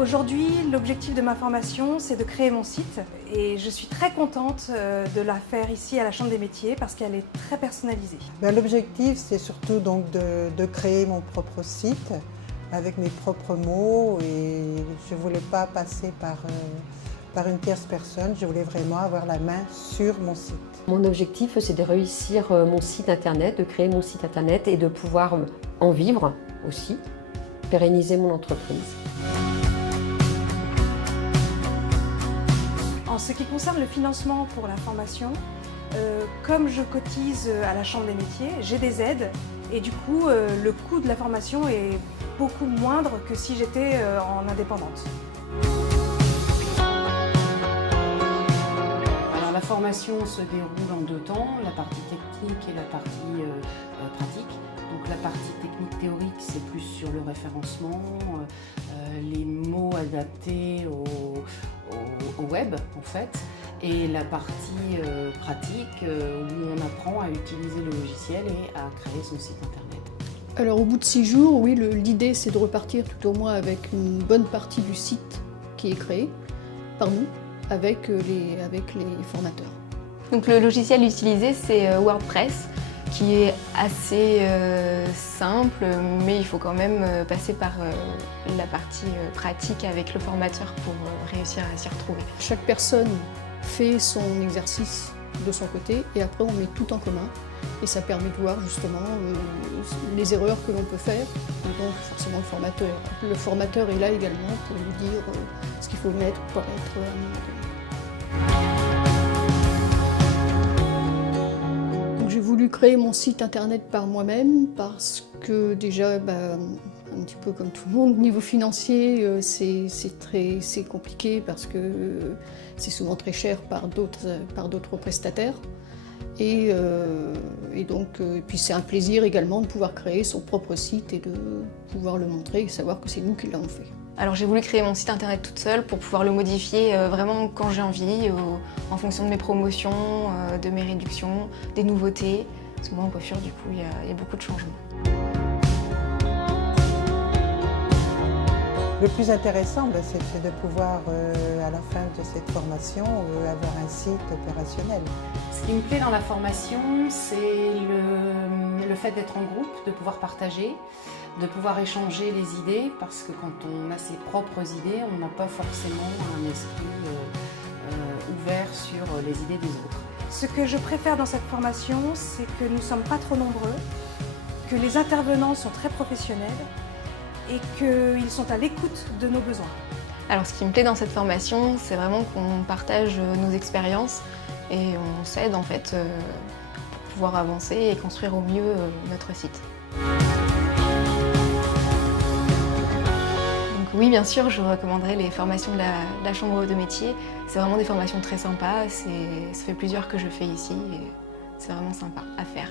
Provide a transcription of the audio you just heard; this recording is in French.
Aujourd'hui, l'objectif de ma formation, c'est de créer mon site et je suis très contente de la faire ici à la Chambre des métiers parce qu'elle est très personnalisée. L'objectif, c'est surtout donc de créer mon propre site avec mes propres mots et je ne voulais pas passer par une tierce personne, je voulais vraiment avoir la main sur mon site. Mon objectif, c'est de réussir mon site internet, de créer mon site internet et de pouvoir en vivre aussi, pérenniser mon entreprise. En ce qui concerne le financement pour la formation, comme je cotise à la Chambre des métiers, j'ai des aides et du coup le coût de la formation est beaucoup moindre que si j'étais en indépendante. Alors, la formation se déroule en 2 temps, la partie technique et la partie pratique. Donc la partie technique théorique, c'est plus sur le référencement, les mots adaptés au web en fait, et la partie pratique où on apprend à utiliser le logiciel et à créer son site internet. Alors au bout de 6 jours, oui, l'idée c'est de repartir tout au moins avec une bonne partie du site qui est créé par nous, avec les formateurs. Donc le logiciel utilisé, c'est WordPress, qui est assez simple, mais il faut quand même passer par la partie pratique avec le formateur pour réussir à s'y retrouver. Chaque personne fait son exercice de son côté et après on met tout en commun et ça permet de voir justement les erreurs que l'on peut faire et donc forcément le formateur. Le formateur est là également pour nous dire ce qu'il faut mettre ou pas mettre à un moment donné. J'ai voulu créer mon site internet par moi-même parce que déjà, un petit peu comme tout le monde, niveau financier, c'est compliqué parce que c'est souvent très cher par d'autres prestataires. Et puis c'est un plaisir également de pouvoir créer son propre site et de pouvoir le montrer et savoir que c'est nous qui l'avons fait. Alors j'ai voulu créer mon site internet toute seule pour pouvoir le modifier vraiment quand j'ai envie, en fonction de mes promotions, de mes réductions, des nouveautés. Parce que moi en coiffure, du coup, il y a beaucoup de changements. Le plus intéressant, c'est de pouvoir, à la fin de cette formation, avoir un site opérationnel. Ce qui me plaît dans la formation, c'est le fait d'être en groupe, de pouvoir partager, de pouvoir échanger les idées, parce que quand on a ses propres idées, on n'a pas forcément un esprit ouvert sur les idées des autres. Ce que je préfère dans cette formation, c'est que nous ne sommes pas trop nombreux, que les intervenants sont très professionnels et qu'ils sont à l'écoute de nos besoins. Alors ce qui me plaît dans cette formation, c'est vraiment qu'on partage nos expériences et on s'aide en fait pour pouvoir avancer et construire au mieux notre site. Donc oui, bien sûr, je recommanderais les formations de la Chambre de métier. C'est vraiment des formations très sympas, ça fait plusieurs que je fais ici et c'est vraiment sympa à faire.